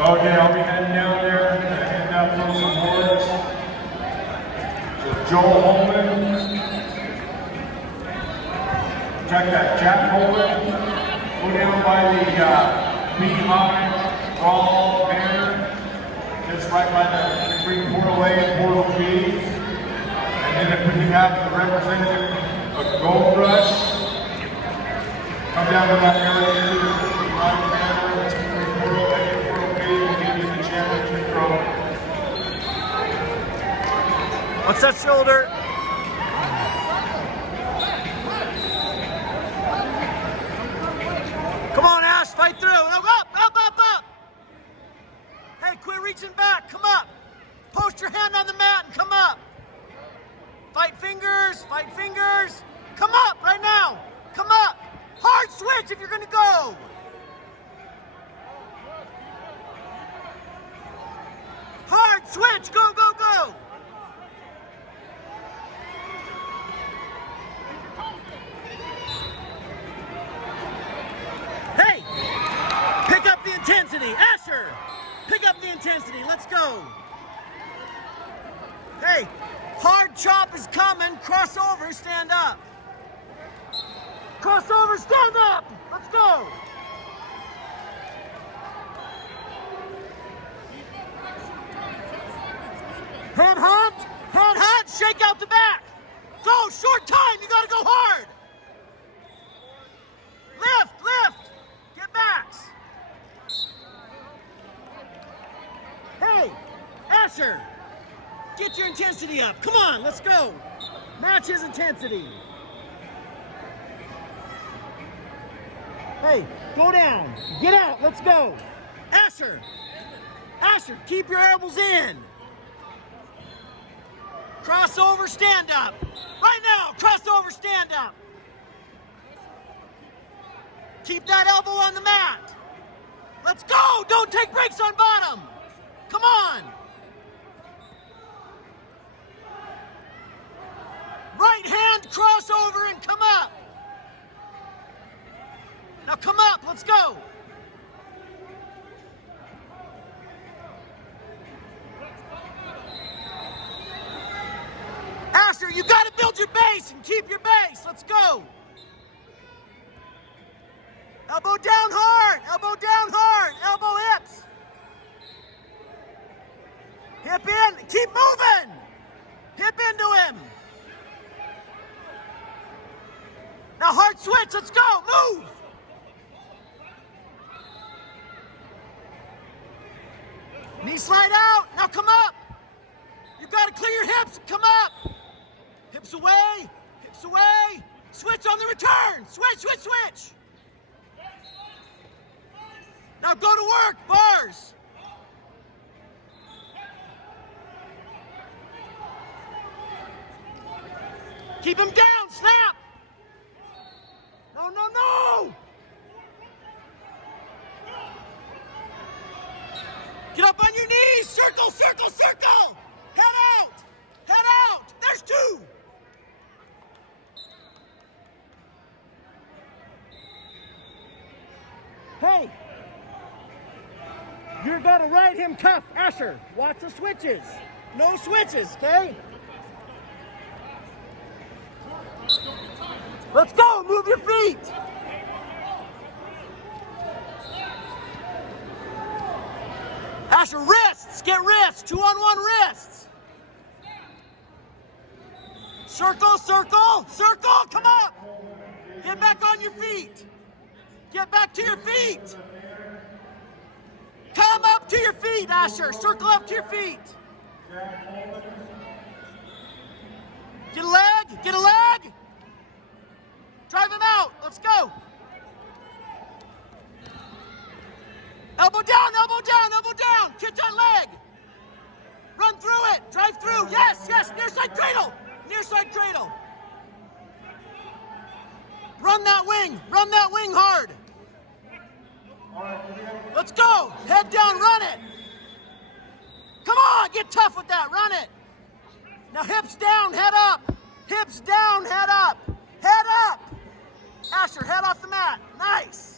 Okay, I'll be heading down there and heading out through some boards. So Joel Holman. Check that, Jack Holman. Go down by the Beehive Brawl banner. Just right by the between Portal A and Portal B. And then if we have the representative of Gold Rush, come down to that area to the Beehive banner. That's between Portal A and Portal B and give you the championship trophy. What's that shoulder? Come on, Ash, fight through. Up, up, up, up. Hey, quit reaching back. Come up. Post your hand on the mat and come up. Fight fingers, fight fingers. Come up right now. Come up. Hard switch if you're going to go. Hard switch. Go, go, go. Hey, pick up the intensity. Asher, pick up the intensity. Let's go. Hey, hard chop is coming. Crossover, stand up. Crossover, stand up. Let's go. Head hunt, shake out the back. Go, short time, you gotta go hard. Lift, lift, get backs. Hey, Asher, get your intensity up. Come on, let's go. Match his intensity. Hey, go down, get out, let's go. Asher, keep your elbows in. Crossover, stand up. Right now, crossover, stand up. Keep that elbow on the mat. Let's go. Don't take breaks on bottom. Come on. Right hand, crossover, and come up. Now come up. Let's go. Asher, you got to build your base and keep your base. Let's go. Elbow down hard, elbow hips. Hip in, keep moving. Hip into him. Now hard switch, let's go, move. Knee slide out, now come up. You gotta clear your hips, come up. Hips away, switch on the return, switch. Now go to work, bars. Keep him down, snap. No. Get up on your knees, circle. Head out. There's two. Hey. You're gonna ride him tough, Asher. Watch the switches. No switches, okay? Let's go, move your feet. Asher, wrists, get wrists, 2-on-1 wrists. Circle, come up. Get back on your feet. Get back to your feet. Come up to your feet, Asher. Circle up to your feet. Get a leg. Drive him out. Let's go. Elbow down. Kick that leg. Run through it. Drive through. Yes. Near side cradle. Run that wing hard. Let's go. Head down, run it. Come on, get tough with that. Run it. Now hips down, head up. Hips down, head up. Head up. Asher, head off the mat. Nice.